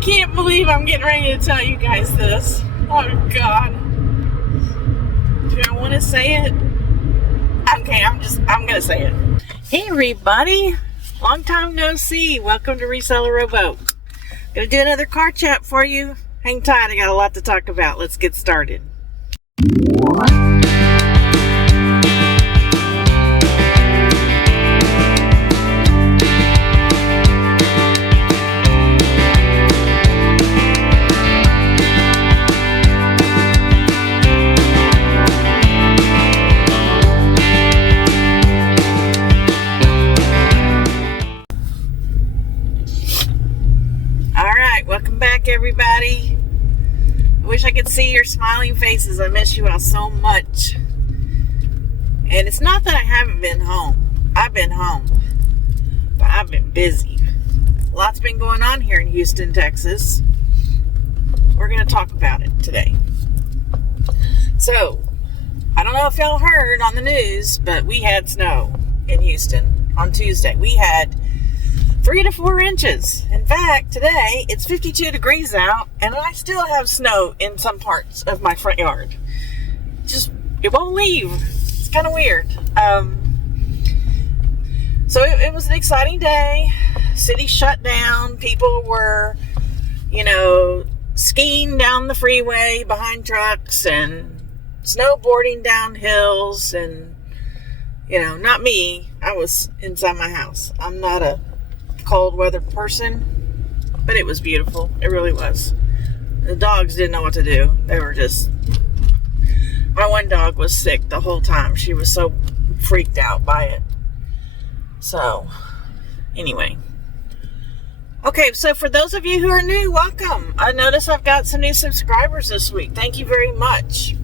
can't believe I'm getting ready to tell you guys this. Oh, God. Do I want to say it? Okay, I'm going to say it. Hey, everybody. Long time no see. Welcome to Reseller Rowboat. Going to do another car chat for you. Hang tight. I got a lot to talk about. Let's get started. Welcome back, everybody. I wish I could see your smiling faces. I miss you all so much. And it's not that I haven't been home. I've been home. But I've been busy. Lots been going on here in Houston, Texas. We're going to talk about it today. So, I don't know if y'all heard on the news, but we had snow in Houston on Tuesday. We had 3 to 4 inches. In fact, today it's 52 degrees out, and I still have snow in some parts of my front yard. It won't leave. It's kind of weird. So it was an exciting day. City shut down. People were, skiing down the freeway behind trucks and snowboarding down hills, and, not me. I was inside my house. I'm not a cold weather person, but it was beautiful. It really was. The dogs didn't know what to do. They were my one dog was sick the whole time. She was so freaked out by it. So anyway, okay, so for those of you who are new, welcome. I notice I've got some new subscribers this week. Thank you very much.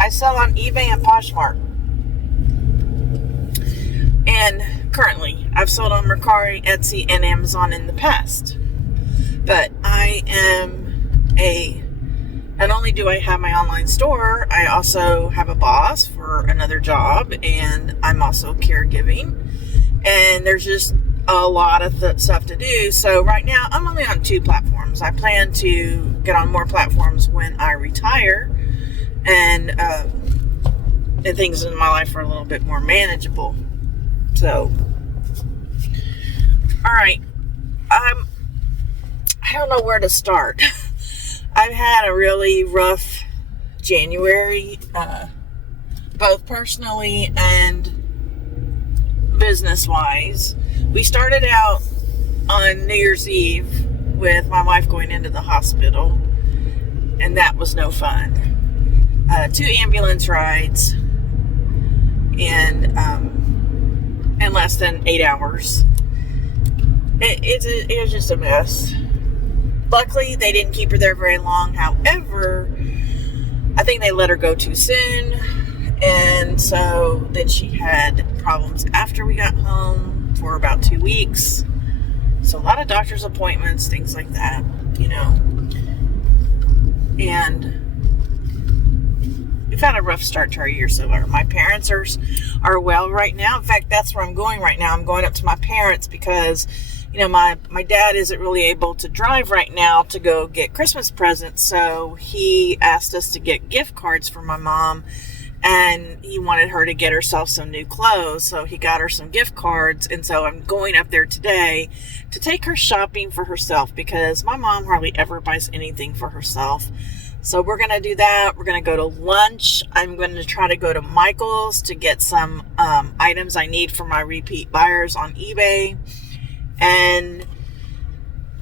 I sell on eBay and Poshmark, and currently, I've sold on Mercari, Etsy, and Amazon in the past. But I am not only do I have my online store, I also have a boss for another job, and I'm also caregiving. And there's just a lot of stuff to do. So right now, I'm only on 2 platforms. I plan to get on more platforms when I retire, and things in my life are a little bit more manageable. So, all right, I don't know where to start. I've had a really rough January, both personally and business-wise. We started out on New Year's Eve with my wife going into the hospital, and that was no fun. 2 ambulance rides, and in less than 8 hours. It was just a mess. Luckily, they didn't keep her there very long. However, I think they let her go too soon. And so then she had problems after we got home for about 2 weeks. So a lot of doctor's appointments, things like that, And we've had a rough start to our year so far. My parents are well right now. In fact, that's where I'm going right now. I'm going up to my parents because, my dad isn't really able to drive right now to go get Christmas presents. So he asked us to get gift cards for my mom, and he wanted her to get herself some new clothes. So he got her some gift cards. And so I'm going up there today to take her shopping for herself, because my mom hardly ever buys anything for herself. So we're going to do that. We're going to go to lunch. I'm going to try to go to Michael's to get some items I need for my repeat buyers on eBay. And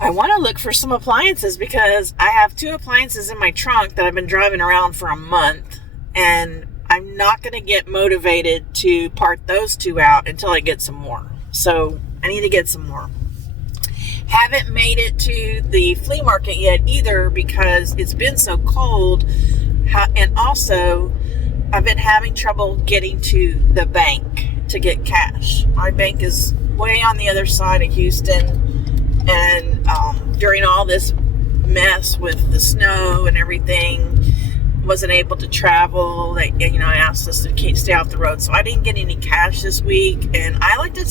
I want to look for some appliances, because I have 2 appliances in my trunk that I've been driving around for a month. And I'm not going to get motivated to part those 2 out until I get some more. So I need to get some more. Haven't made it to the flea market yet either, because it's been so cold, and also I've been having trouble getting to the bank to get cash. My bank is way on the other side of Houston, and during all this mess with the snow and everything, wasn't able to travel. They, asked us to stay off the road. So I didn't get any cash this week. And I like to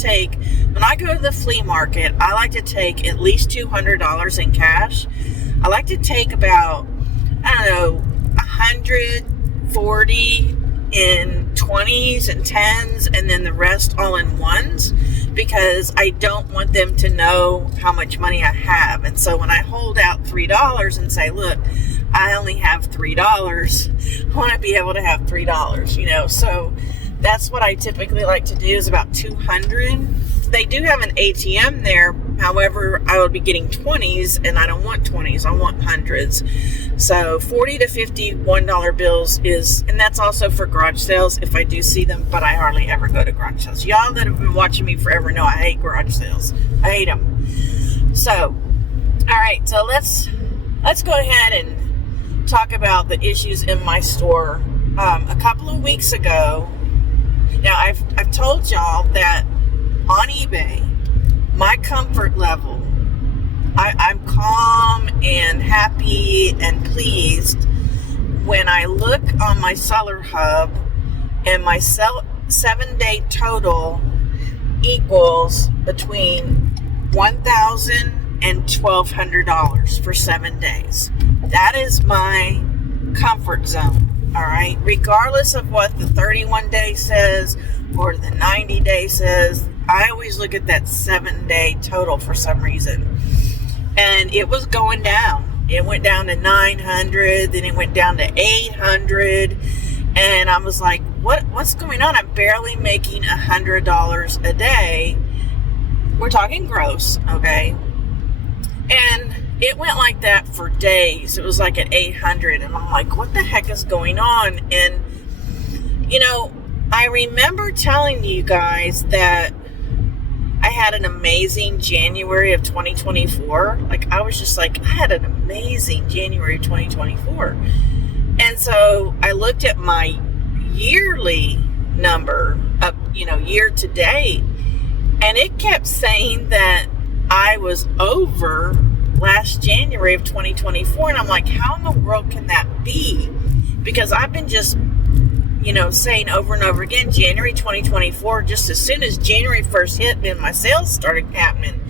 when I go to the flea market, I like to take at least $200 in cash. I like to take about, I don't know, 140 in 20s and 10s, and then the rest all in ones, because I don't want them to know how much money I have. And so when I hold out $3 and say, look, I only have $3, I want to be able to have $3, you know. So that's what I typically like to do, is about 200. They do have an ATM there. However, I would be getting 20s, and I don't want 20s. I want hundreds. So 40 to 50 $1 bills is, and that's also for garage sales if I do see them, but I hardly ever go to garage sales. Y'all that have been watching me forever know I hate garage sales. I hate them. So, all right. So let's go ahead and talk about the issues in my store. A couple of weeks ago, now I've told y'all that on eBay, my comfort level, I'm calm and happy and pleased when I look on my seller hub and my 7-day total equals between $1,000 and $1,200 for 7 days. That is my comfort zone. All right. Regardless of what the 31-day says or the 90-day says, I always look at that 7-day total for some reason. And it was going down. It went down to 900, then it went down to 800. And I was like, what's going on? I'm barely making $100 a day. We're talking gross, okay? And it went like that for days. It was like at 800. And I'm like, what the heck is going on? And, you know, I remember telling you guys that I had an amazing January of 2024. Like, I was just like, I had an amazing January of 2024. And so I looked at my yearly number of, you know, year to date, and it kept saying that I was over last January of 2024. And I'm like, how in the world can that be? Because I've been just, you know, saying over and over again, January 2024, just as soon as January 1st hit, then my sales started happening.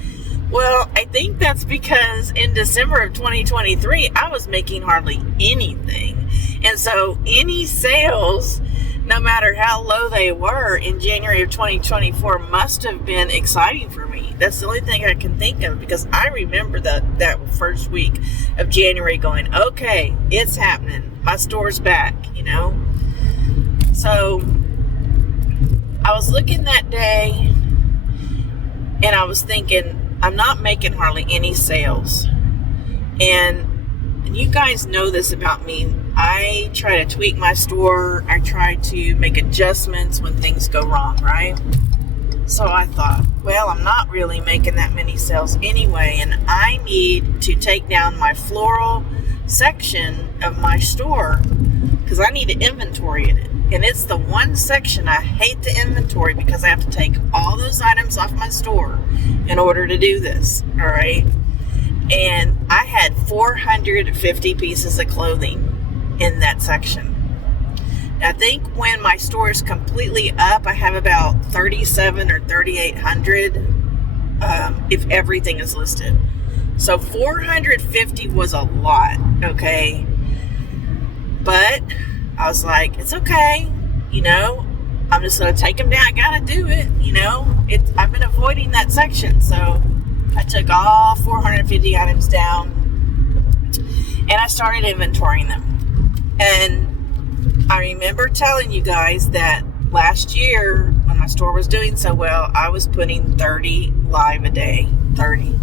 Well, I think that's because in December of 2023, I was making hardly anything. And so any sales, no matter how low they were in January of 2024, must have been exciting for me. That's the only thing I can think of, because I remember that first week of January going, okay, it's happening. My store's back, you know. So I was looking that day and I was thinking, I'm not making hardly any sales. And you guys know this about me. I try to tweak my store. I try to make adjustments when things go wrong, right? So I thought, well, I'm not really making that many sales anyway, and I need to take down my floral section of my store because I need to inventory it. And it's the one section I hate to inventory because I have to take all those items off my store in order to do this, all right? And I had 450 pieces of clothing in that section. I think when my store is completely up, I have about 37 or 3,800 if everything is listed. So 450 was a lot, okay? But I was like, it's okay, you know, I'm just going to take them down. I got to do it, you know. I've been avoiding that section. So I took all 450 items down and I started inventorying them. And I remember telling you guys that last year when my store was doing so well, I was putting 30 live a day, 30.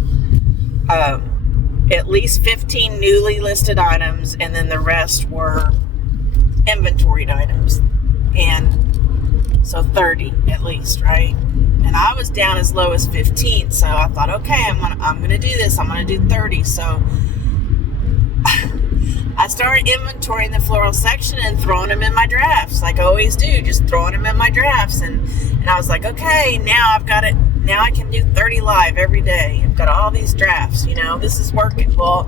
At least 15 newly listed items, and then the rest were inventoried items. And so 30 at least, right? And I was down as low as 15, so I thought, okay, I'm gonna do this. I'm gonna do 30. So I started inventorying the floral section and throwing them in my drafts, like I always do, just throwing them in my drafts. And I was like, okay, now I've got it. Now I can do 30 live every day. I've got all these drafts, you know, this is working. Well,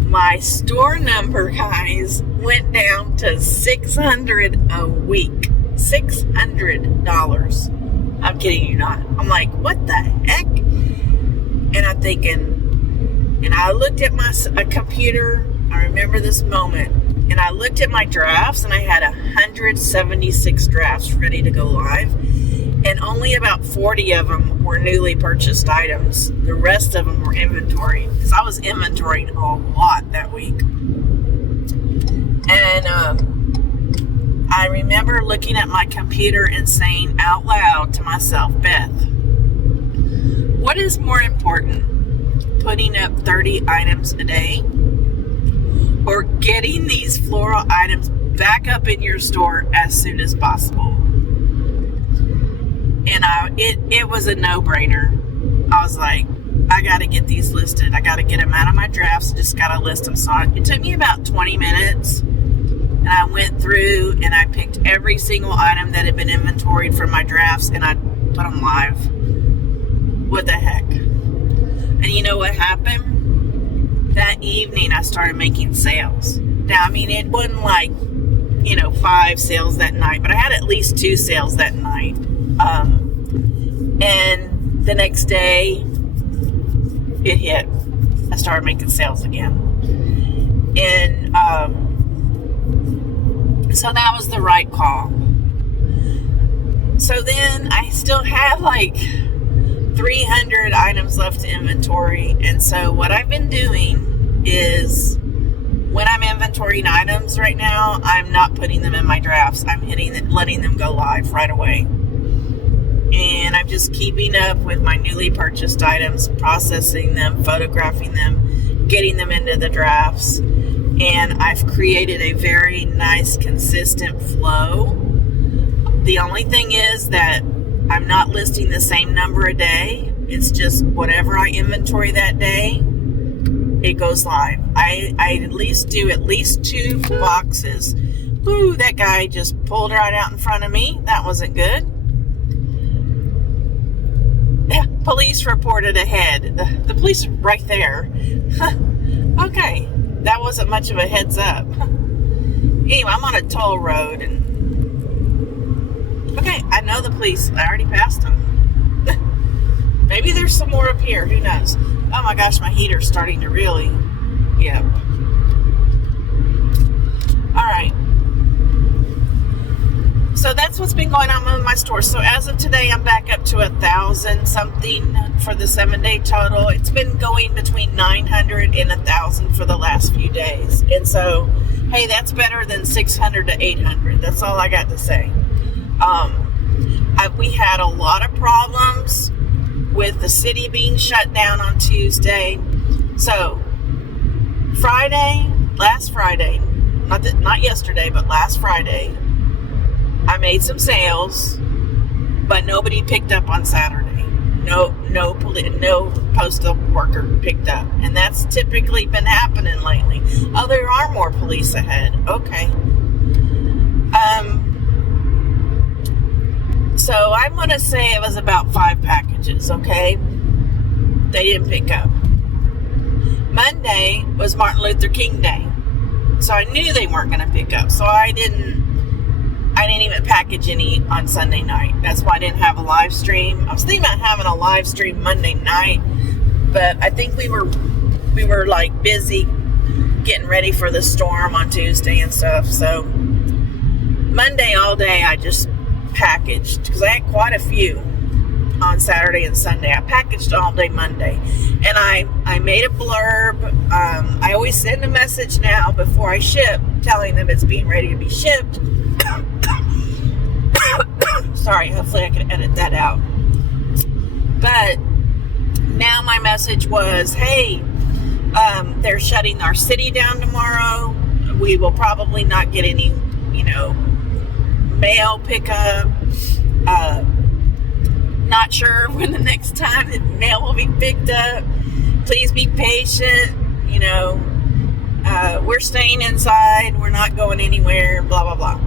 my store number, guys, went down to $600 a week. $600. I'm kidding you not. I'm like, what the heck? And I'm thinking, And I looked at my computer. I remember this moment. And I looked at my drafts, and I had 176 drafts ready to go live. And only about 40 of them were newly purchased items. The rest of them were inventory, because I was inventorying a lot that week. And I remember looking at my computer and saying out loud to myself, Beth, what is more important, putting up 30 items a day or getting these floral items back up in your store as soon as possible? And it was a no-brainer. I was like, I got to get these listed. I got to get them out of my drafts. I just got to list them. So it took me about 20 minutes. And I went through and I picked every single item that had been inventoried from my drafts and I put them live. What the heck? And you know what happened? That evening I started making sales. Now, I mean, it wasn't like, 5 sales that night, but I had at least 2 sales that night. And the next day it hit. I started making sales again. And, so that was the right call. So then I still have like 300 items left to inventory. And so what I've been doing is when I'm inventorying items right now, I'm not putting them in my drafts. I'm letting them go live right away. And I'm just keeping up with my newly purchased items, processing them, photographing them, getting them into the drafts. And I've created a very nice, consistent flow. The only thing is that I'm not listing the same number a day. It's just whatever I inventory that day, it goes live. I at least do 2 boxes. Woo, that guy just pulled right out in front of me. That wasn't good. Police reported ahead. The police are right there. Okay. That wasn't much of a heads up. Anyway, I'm on a toll road and okay, I know the police. I already passed them. Maybe there's some more up here. Who knows? Oh my gosh, my heater's starting to really. Yep. Alright. So that's what's been going on with my store. So as of today, I'm back up to 1,000 something for the 7-day total. It's been going between 900 and 1,000 for the last few days. And so, hey, that's better than 600 to 800. That's all I got to say. We had a lot of problems with the city being shut down on Tuesday. So, last Friday, not yesterday, but last Friday, I made some sales, but nobody picked up on Saturday. No postal worker picked up. And that's typically been happening lately. Oh, there are more police ahead. Okay. So I'm going to say it was about 5 packages, okay? They didn't pick up. Monday was Martin Luther King Day. So I knew they weren't going to pick up. So I didn't even package any on Sunday night. That's why I didn't have a live stream. I was thinking about having a live stream Monday night, but I think we were like busy getting ready for the storm on Tuesday and stuff. So Monday all day I just packaged because I had quite a few on Saturday and Sunday. I packaged all day Monday, and I made a blurb. I always send a message now before I ship, telling them it's being ready to be shipped. Sorry, hopefully I can edit that out. But now my message was, hey, they're shutting our city down tomorrow. We will probably not get any, mail pickup. Not sure when the next time the mail will be picked up. Please be patient. We're staying inside. We're not going anywhere. Blah, blah, blah.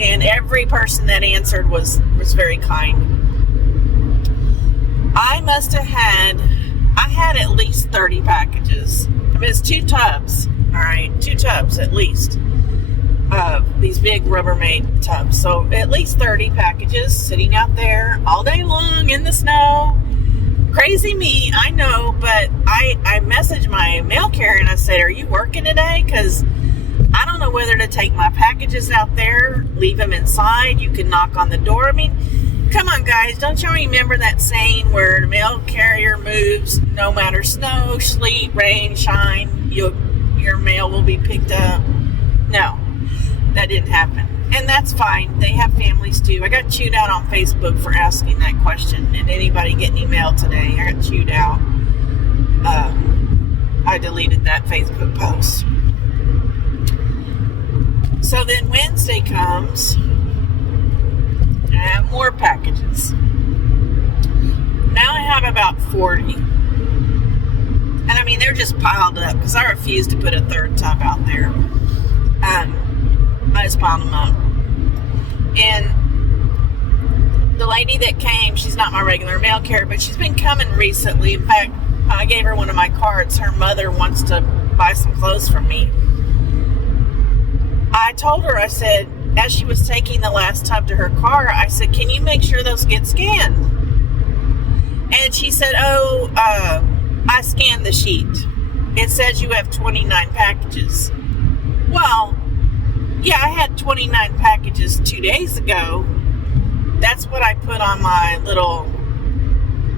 And every person that answered was very kind. I had at least 30 packages. I mean, it's 2 tubs. All right, 2 tubs at least. These big Rubbermaid tubs. So at least 30 packages sitting out there all day long in the snow. Crazy me, I know, but I messaged my mail carrier and I said, are you working today? Because I don't know whether to take my packages out there, leave them inside. You can knock on the door. I mean, come on, guys. Don't y'all remember that saying where the mail carrier moves no matter snow, sleet, rain, shine, your mail will be picked up? No, that didn't happen. And that's fine. They have families too. I got chewed out on Facebook for asking that question. And anybody getting email today, I got chewed out. I deleted that Facebook post. So then Wednesday comes, and I have more packages. Now I have about 40. And I mean, they're just piled up because I refuse to put a third tub out there. I just piled them up. And the lady that came, she's not my regular mail carrier, but she's been coming recently. In fact, I gave her one of my cards. Her mother wants to buy some clothes from me. I told her, I said, as she was taking the last tub to her car, I said, can you make sure those get scanned? And she said, I scanned the sheet. It says you have 29 packages. Well, yeah, I had 29 packages 2 days ago. That's what I put on my little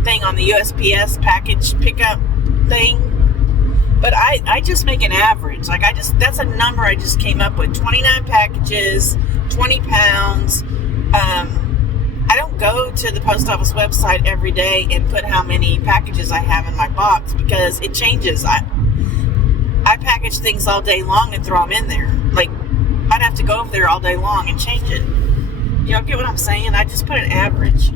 thing on the USPS package pickup thing. But I just make an average. That's a number I just came up with. 29 packages, 20 pounds. I don't go to the post office website every day and put how many packages I have in my box because it changes. I package things all day long and throw them in there. Like, I'd have to go over there all day long and change it. Y'all get what I'm saying? I just put an average.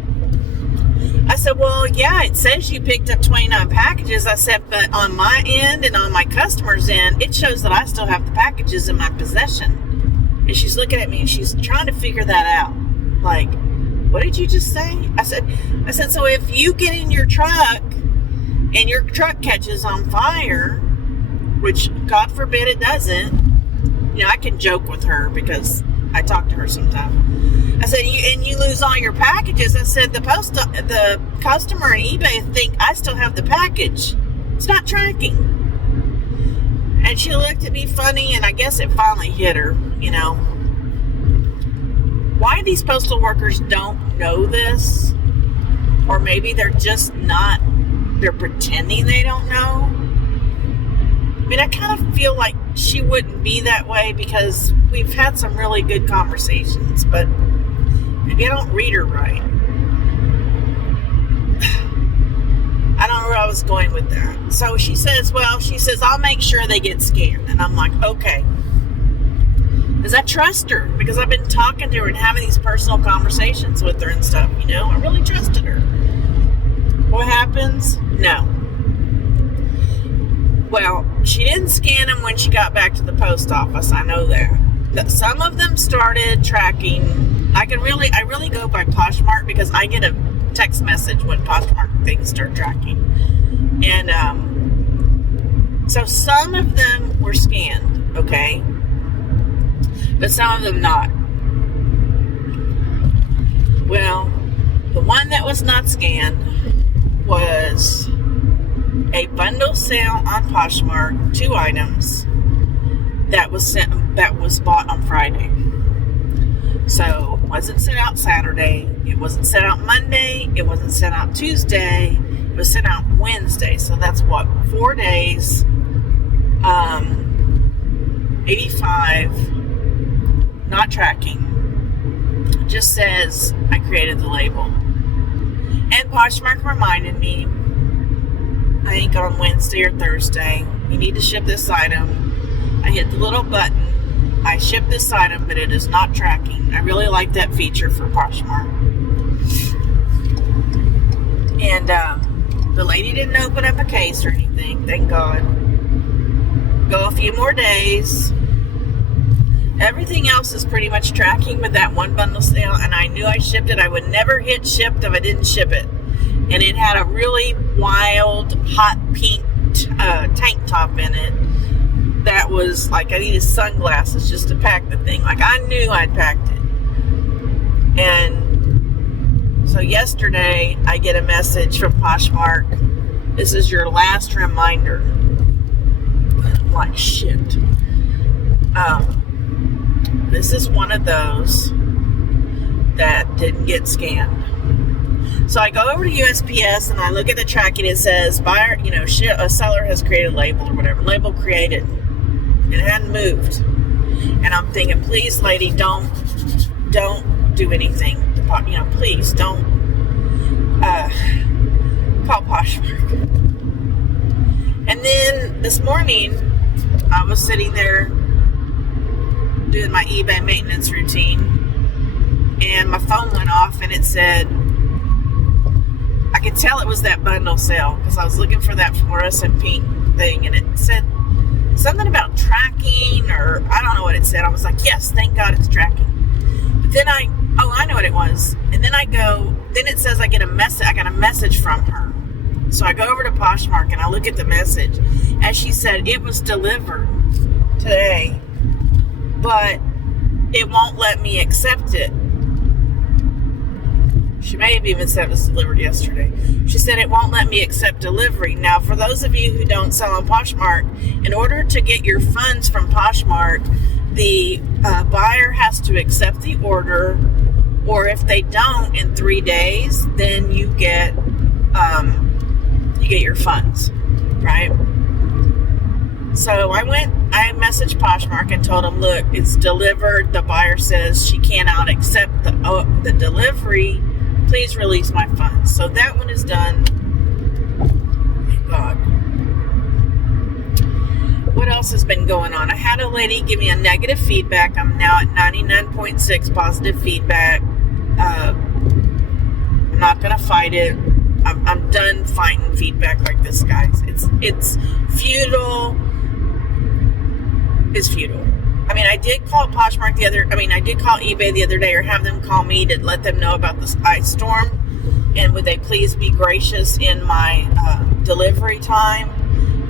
I said, well, yeah, it says you picked up 29 packages. I said, but on my end and on my customer's end, it shows that I still have the packages in my possession. And she's looking at me and she's trying to figure that out. Like, what did you just say? I said, so if you get in your truck and your truck catches on fire, which God forbid it doesn't, you know, I can joke with her because I talk to her sometimes. I said, you lose all your packages. I said, the customer and eBay think I still have the package. It's not tracking. And she looked at me funny, and I guess it finally hit her, you know. Why these postal workers don't know this, or maybe they're just not, they're pretending they don't know. I mean, I kind of feel like she wouldn't be that way because we've had some really good conversations, but maybe I don't read her right. I don't know where I was going with that. So she says, I'll make sure they get scanned. And I'm like, okay. Because I trust her. Because I've been talking to her and having these personal conversations with her and stuff, you know. I really trusted her. What happens? No. Well, she didn't scan them when she got back to the post office. I know that. Some of them started tracking. I really go by Poshmark because I get a text message when Poshmark things start tracking. And so some of them were scanned, okay? But some of them not. Well, the one that was not scanned was a bundle sale on Poshmark, 2 items that was bought on Friday. So it wasn't sent out Saturday, it wasn't sent out Monday, it wasn't sent out Tuesday, it was sent out Wednesday. So that's what, 4 days, 85, not tracking. It just says I created the label. And Poshmark reminded me, I think on Wednesday or Thursday, you need to ship this item. I hit the little button. I ship this item, but it is not tracking. I really like that feature for Poshmark. And the lady didn't open up a case or anything, thank God. Go a few more days. Everything else is pretty much tracking with that one bundle sale, and I knew I shipped it. I would never hit shipped if I didn't ship it. And it had a really wild, hot pink tank top in it that was like, I needed sunglasses just to pack the thing. Like, I knew I'd packed it. And So yesterday, I get a message from Poshmark. This is your last reminder. I'm like, shit. This is one of those that didn't get scanned. So I go over to USPS and I look at the tracking. It says, buyer, a seller has created a label or whatever. Label created. It hadn't moved. And I'm thinking, please, lady, don't do anything. Please don't call Poshmark. And then this morning, I was sitting there doing my eBay maintenance routine, and my phone went off, and it said, I could tell it was that bundle sale because I was looking for that fluorescent pink thing, and it said something about tracking, or I don't know what it said. I was like, yes, thank God it's tracking. But then I know what it was. And then then it says I got a message from her. So I go over to Poshmark and I look at the message, and she said it was delivered today, but it won't let me accept it. She may have even said it was delivered yesterday. She said it won't let me accept delivery. Now, for those of you who don't sell on Poshmark, in order to get your funds from Poshmark, the buyer has to accept the order, or if they don't in 3 days, then you get your funds, right? So I messaged Poshmark and told them, look, it's delivered. The buyer says she cannot accept the delivery. Please release my funds. So that one is done. Thank God. What else has been going on? I had a lady give me a negative feedback. I'm now at 99.6 positive feedback. I'm not going to fight it. I'm done fighting feedback like this, guys. It's futile. It's futile. I mean, I did call Poshmark I did call eBay the other day, or have them call me to let them know about this ice storm, and would they please be gracious in my delivery time.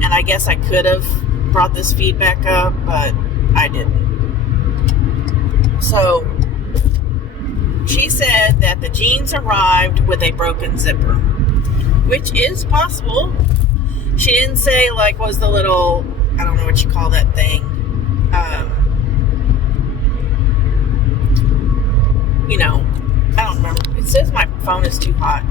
And I guess I could have brought this feedback up, but I didn't. So she said that the jeans arrived with a broken zipper, which is possible. She didn't say, like, was the little, I don't know what you call that thing, I don't remember. It says my phone is too hot.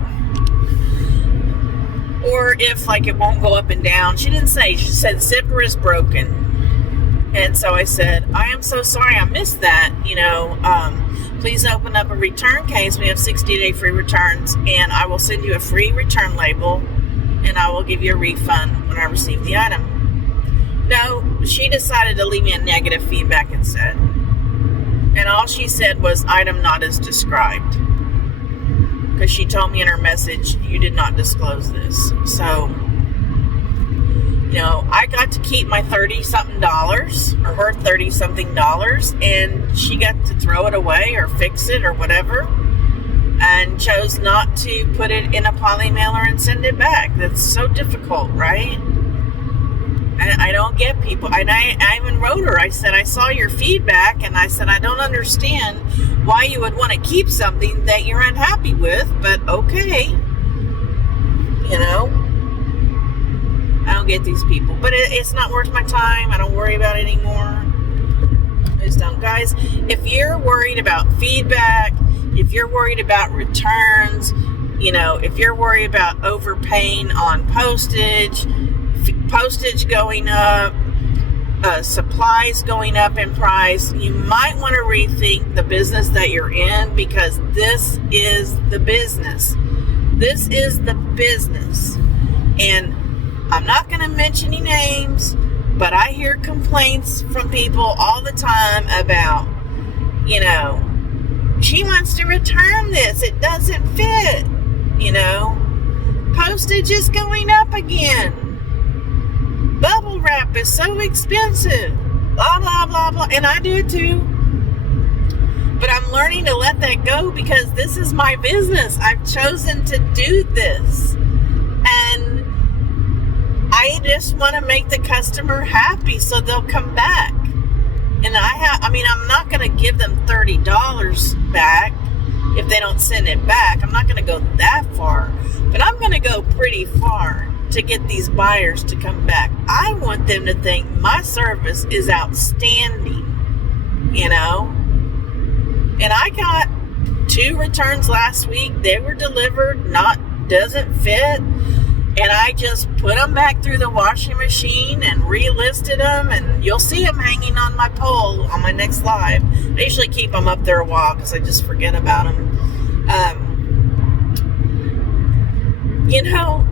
Or if, like, it won't go up and down. She didn't say. She said zipper is broken. And so I said, I am so sorry I missed that. Please open up a return case. We have 60-day free returns, and I will send you a free return label, and I will give you a refund when I receive the item. No, she decided to leave me a negative feedback instead. And all she said was, item not as described. Because she told me in her message, you did not disclose this. So, I got to keep my $30-something, or her $30-something, and she got to throw it away or fix it or whatever, and chose not to put it in a poly mailer and send it back. That's so difficult, right? I don't get people. And I even wrote her. I said, I saw your feedback, and I said, I don't understand why you would want to keep something that you're unhappy with, but okay. I don't get these people. But it's not worth my time. I don't worry about it anymore. I just don't. Guys, if you're worried about feedback, if you're worried about returns, if you're worried about overpaying on postage going up, supplies going up in price, you might want to rethink the business that you're in, because this is the business. This is the business. And I'm not going to mention any names, but I hear complaints from people all the time about, she wants to return this. It doesn't fit. Postage is going up again. Bubble wrap is so expensive. Blah, blah, blah, blah. And I do it too. But I'm learning to let that go, because this is my business. I've chosen to do this. And I just want to make the customer happy so they'll come back. And I'm not going to give them $30 back. if they don't send it back. I'm not going to go that far, but I'm going to go pretty far to get these buyers to come back. I want them to think my service is outstanding, you know. And I got 2 returns last week. They were delivered, doesn't fit. And I just put them back through the washing machine and relisted them. And you'll see them hanging on my pole on my next live. I usually keep them up there a while because I just forget about them. You know,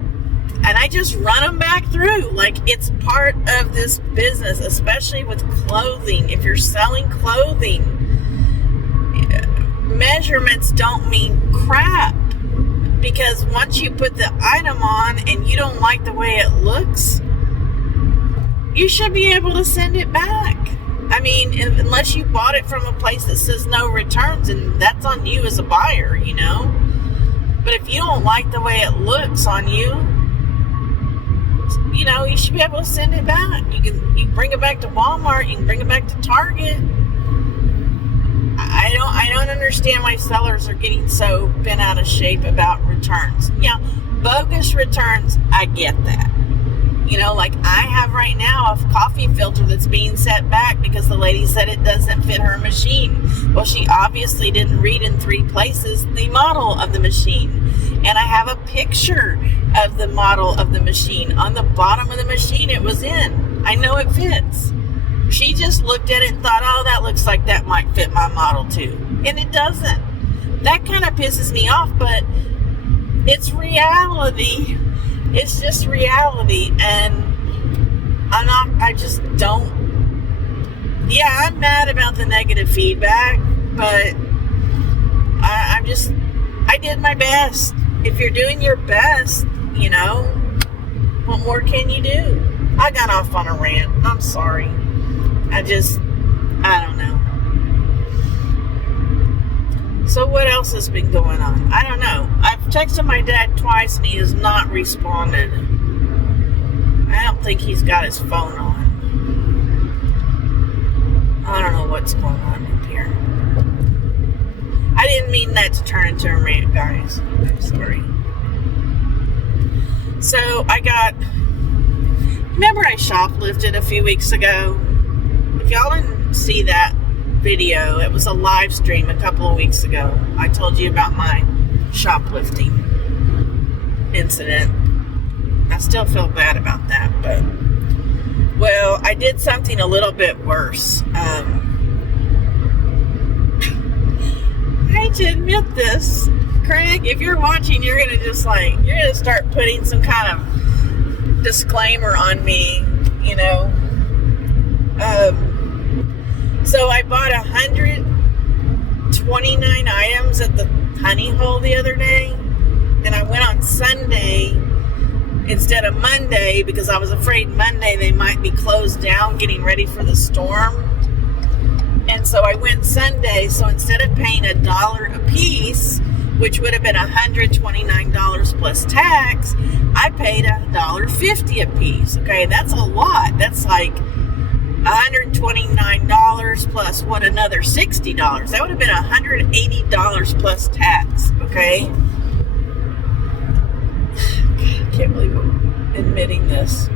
and I just run them back through. Like, it's part of this business, especially with clothing. If you're selling clothing, measurements don't mean crap. Because once you put the item on and you don't like the way it looks, you should be able to send it back. I mean, unless you bought it from a place that says no returns, and that's on you as a buyer, you know. But if you don't like the way it looks on you, you know, you should be able to send it back. You can bring it back to Walmart. You can bring it back to Target. I don't understand why sellers are getting so bent out of shape about returns. Yeah, bogus returns, I get that. You know, like I have right now a coffee filter that's being set back because the lady said it doesn't fit her machine. Well, she obviously didn't read in 3 places the model of the machine. And I have a picture of the model of the machine. On the bottom of the machine it was in. I know it fits. She just looked at it and thought, oh, that looks like that might fit my model too. And it doesn't. That kind of pisses me off, but it's reality. It's just reality. And I just don't. Yeah, I'm mad about the negative feedback, but I did my best. If you're doing your best, you know, what more can you do? I got off on a rant. I'm sorry. I don't know. So what else has been going on? I don't know. I've texted my dad twice and he has not responded. I don't think he's got his phone on. I don't know what's going on up here. I didn't mean that to turn into a rant, guys. I'm sorry. So remember I shoplifted a few weeks ago? If y'all didn't see that video, it was a live stream a couple of weeks ago. I told you about my shoplifting incident. I still feel bad about that, but well, I did something a little bit worse. I hate to admit this, Craig. If you're watching, you're gonna start putting some kind of disclaimer on me, you know. So I bought 129 items at the Honey Hole the other day, and I went on Sunday instead of Monday because I was afraid Monday they might be closed down getting ready for the storm. And so I went Sunday, so instead of paying $1 a piece, which would have been $129 plus tax, I paid $1.50 a piece. Okay, that's a lot. That's like $129 plus another $60. That would have been $180 plus tax. Okay. I can't believe I'm admitting this.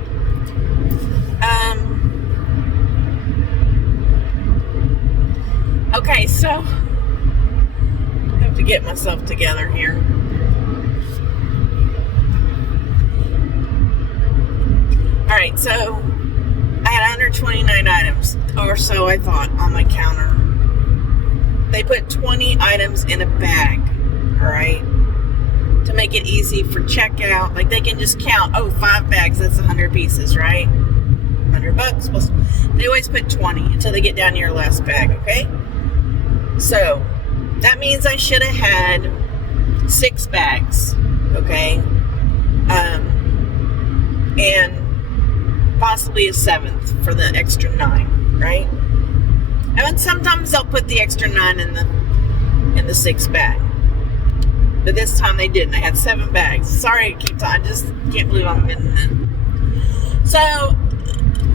Okay, so I have to get myself together here. All right, so I had 129 items, or so I thought, on my counter. They put 20 items in a bag, all right, to make it easy for checkout. Like, they can just count, 5 bags, that's 100 pieces, right? $100 plus. They always put 20 until they get down to your last bag, okay? So, that means I should have had 6 bags, okay? And possibly a 7th for the extra 9, right? And sometimes they'll put the extra 9 in the 6th bag. But this time they didn't. I had 7 bags. Sorry, I just can't believe I'm admitting that. So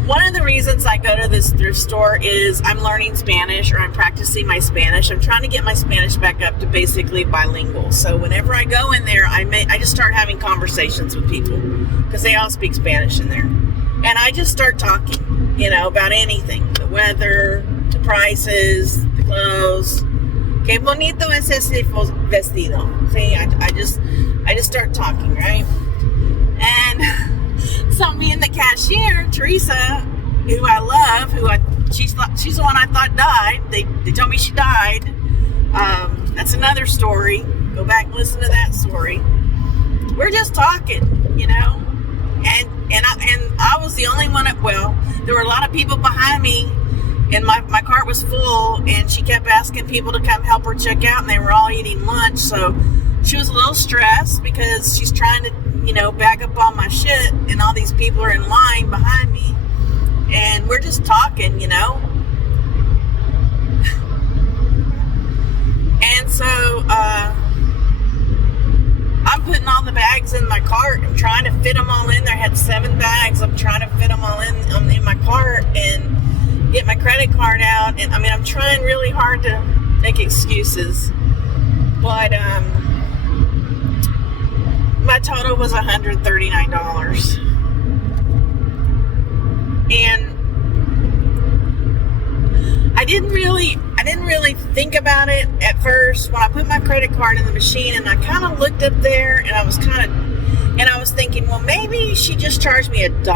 One of the reasons I go to this thrift store is I'm learning Spanish, or I'm practicing my Spanish. I'm trying to get my Spanish back up to basically bilingual. So whenever I go in there, I just start having conversations with people because they all speak Spanish in there. And I just start talking, about anything. The weather, the prices, the clothes. Qué bonito es ese vestido. See, I just start talking, right? And so me and the cashier, Teresa, who I love, she's the one I thought died. They told me she died. That's another story. Go back and listen to that story. We're just talking, and I was the only one. There were a lot of people behind me, and my cart was full, and she kept asking people to come help her check out, and they were all eating lunch. So she was a little stressed because she's trying to bag up all my shit, and all these people are in line behind me, and we're just talking, And so, I'm putting all the bags in my cart. I'm trying to fit them all in there. I had 7 bags. I'm trying to fit them all in my cart and get my credit card out. And I'm trying really hard to make excuses, but, my total was $139. And I didn't really think about it at first when I put my credit card in the machine, and I kind of looked up there, and I was thinking, well, maybe she just charged me $1.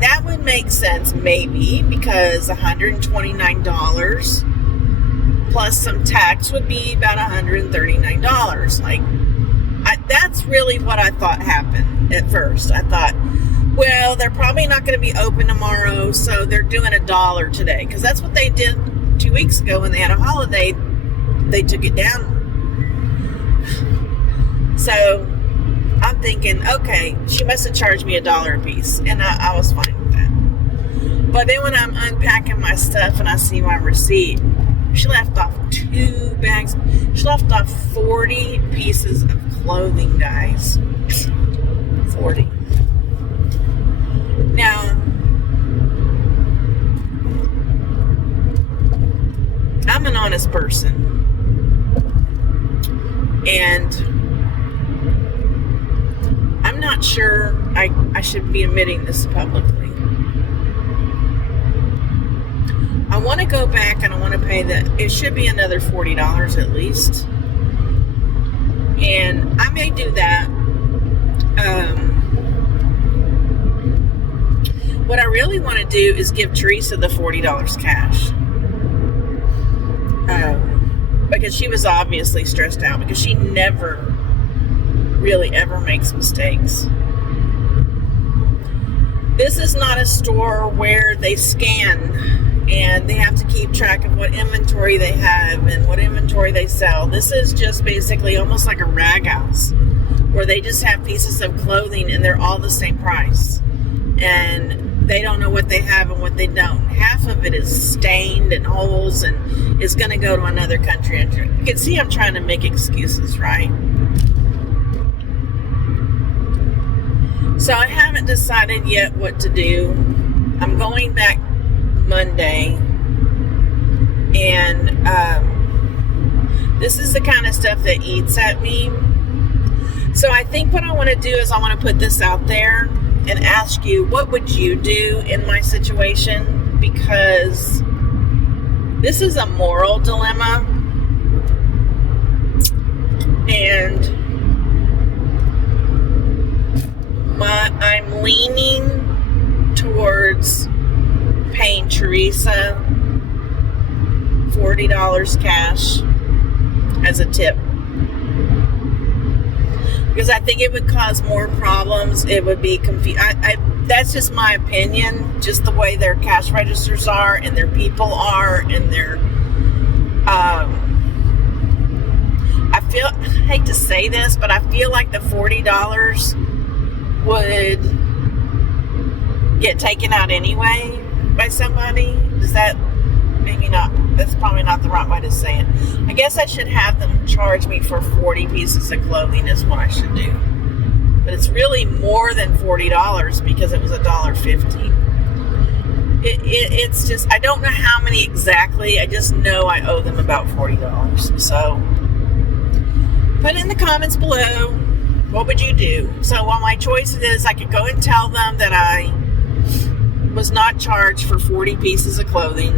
That would make sense, maybe, because $129 plus some tax would be about $139. That's really what I thought happened at first. I thought, well, they're probably not going to be open tomorrow, so they're doing $1 today, because that's what they did 2 weeks ago when they had a holiday. They took it down. So I'm thinking, okay, she must have charged me $1 a piece, and I was fine with that. But then when I'm unpacking my stuff and I see my receipt, she left off 2 bags. She left off 40 pieces of clothing, guys. 40. Now, I'm an honest person, and I'm not sure I should be admitting this publicly. I want to go back and I want to pay it should be another $40 at least. And I may do that. What I really want to do is give Teresa the $40 cash. Because she was obviously stressed out, because she never really ever makes mistakes. This is not a store where they scan and they have to keep track of what inventory they have and what inventory they sell. This is just basically almost like a rag house where they just have pieces of clothing and they're all the same price. And they don't know what they have and what they don't. Half of it is stained and holes and is going to go to another country. And you can see I'm trying to make excuses, right? So I haven't decided yet what to do. I'm going back Monday, and this is the kind of stuff that eats at me. So I think what I want to do is I want to put this out there and ask you, what would you do in my situation? Because this is a moral dilemma, and I'm leaning towards paying Teresa $40 cash as a tip, because I think it would cause more problems. It would be that's just my opinion, just the way their cash registers are and their people are and their I hate to say this, but I feel like the $40 would get taken out anyway by somebody. Does that, maybe not, that's probably not the right way to say it. I guess I should have them charge me for 40 pieces of clothing is what I should do. But it's really more than $40 because it was $1.50. it's just, I don't know how many exactly. I just know I owe them about $40. So put in the comments below, what would you do? So while my choice is, I could go and tell them that I was not charged for 40 pieces of clothing,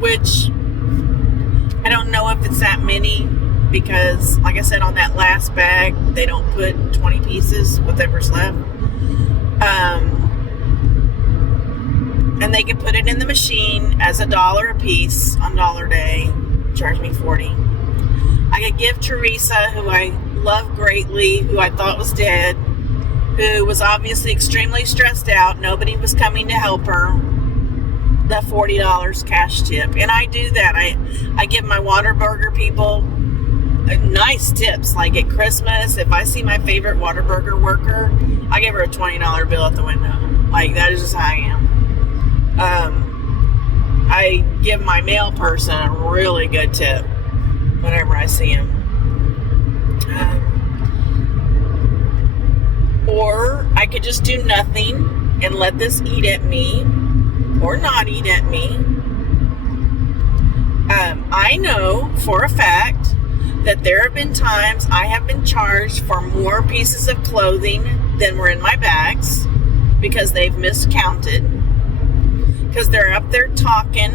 which I don't know if it's that many, because like I said, on that last bag, they don't put 20 pieces, whatever's left. And they can put it in the machine as $1 a piece on Dollar Day, charge me 40. I could give Teresa, who I love greatly, who I thought was dead, who was obviously extremely stressed out, nobody was coming to help her, the $40 cash tip. And I do that. I give my Whataburger people nice tips. Like at Christmas, if I see my favorite Whataburger worker, I give her a $20 bill at the window. Like, that is just how I am. I give my mail person a really good tip whenever I see him. Or I could just do nothing and let this eat at me, or not eat at me. I know for a fact that there have been times I have been charged for more pieces of clothing than were in my bags because they've miscounted, because they're up there talking,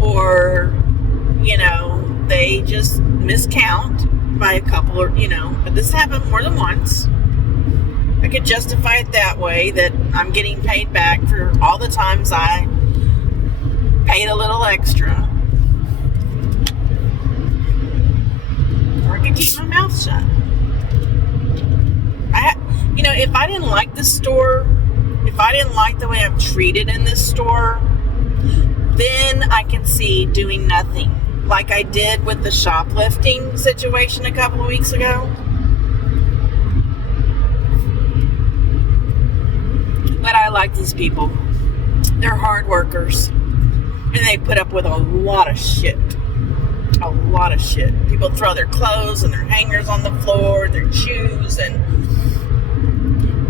or, you know, they just miscount by a couple, or, you know, but this happened more than once. I could justify it that way, that I'm getting paid back for all the times I paid a little extra. Or I could keep my mouth shut. You know, if I didn't like the store, if I didn't like the way I'm treated in this store, then I can see doing nothing, like I did with the shoplifting situation a couple of weeks ago. But I like these people. They're hard workers. And they put up with a lot of shit. A lot of shit. People throw their clothes and their hangers on the floor, their shoes, and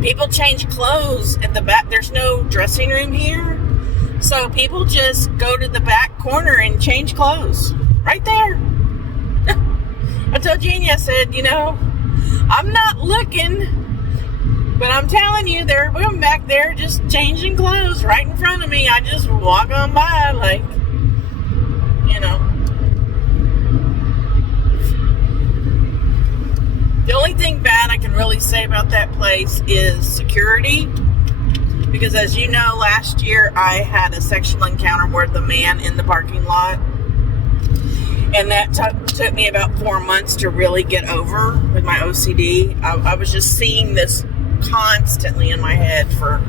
people change clothes at the back. There's no dressing room here. So people just go to the back corner and change clothes. Right there. I told Jeannie, I said, you know, I'm not looking, but I'm telling you, there are women back there just changing clothes right in front of me. I just walk on by, like, you know. The only thing bad I can really say about that place is security. Because as you know, last year I had a sexual encounter with the man in the parking lot. And that took me about 4 months to really get over with my OCD. I was just seeing this constantly in my head for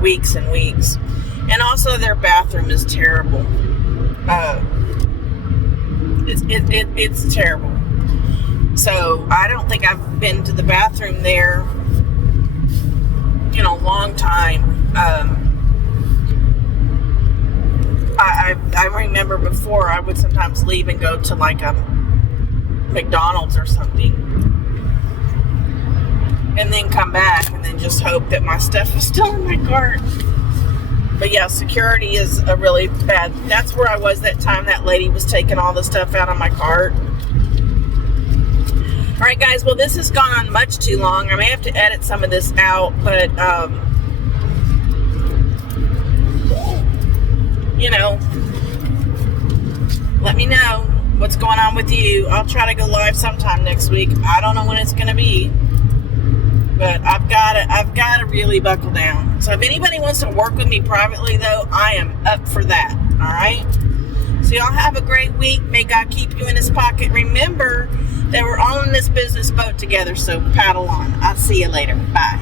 weeks and weeks. And also their bathroom is terrible. It's terrible. So I don't think I've been to the bathroom there in a long time. I remember before I would sometimes leave and go to like a McDonald's or something, and then come back and then just hope that my stuff was still in my cart. But yeah, security is a really bad. That's where I was that time that lady was taking all the stuff out of my cart. All right, guys. Well, this has gone on much too long. I may have to edit some of this out, but you know, let me know what's going on with you. I'll try to go live sometime next week. I don't know when it's going to be, but I've got to really buckle down. So if anybody wants to work with me privately, though, I am up for that. All right. So y'all have a great week. May God keep you in His pocket. Remember that we're all in this business boat together. So paddle on. I'll see you later. Bye.